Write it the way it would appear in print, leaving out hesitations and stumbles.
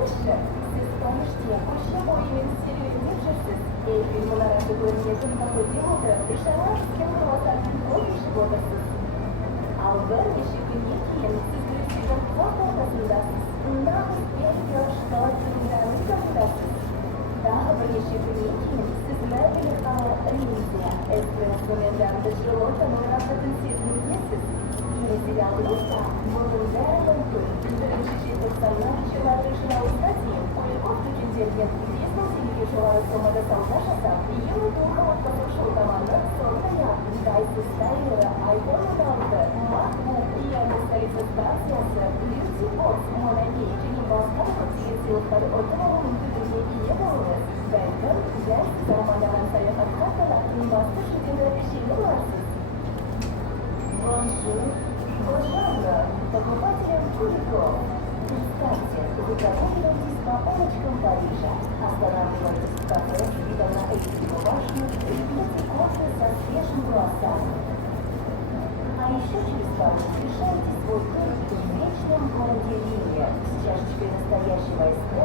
Arkadaşlar, siz konuştuğu aşırı boyunun серьезнейших фильмларда görünmesinin kapatılmadı. Dışarı kruvasanın koyuş bodasız. Alver ve şükürlüklerin sizlerin fotoğrafındasız. Nahis geliyor şartlarını kapıdasız. Daha bir şükürlüklerin sizlerle kalıcıya espresonundan dışarıdan uğraştığın sizliğiniz. Незрялыся, благодаря Дөрвиши персонажчыла решила устати, Поляков интеллигент бизнес и решила суммада солдашаса, ему духом послушал команду сорная, дайсы стайлера, айфона далды, макбу, и столица станциясы, люди бокс, монаки, және басқа көптеген отын мүмкіндігі ие болыңыз. Бәлкім, дәл сіз армандаған саяхатқа талатын басты жүзінде жеңіл аларсыз. Bonjour. Уважаемые покупателям Куликов, представьте, вы прогуливаетесь по улочкам Парижа, останавливаетесь в кафе с видом на Эйфелеву башню и пьете кофе со свежим круассаном. А еще через пару совершаете свой тур в вечном городе Риме с чашечкой настоящего эспрессо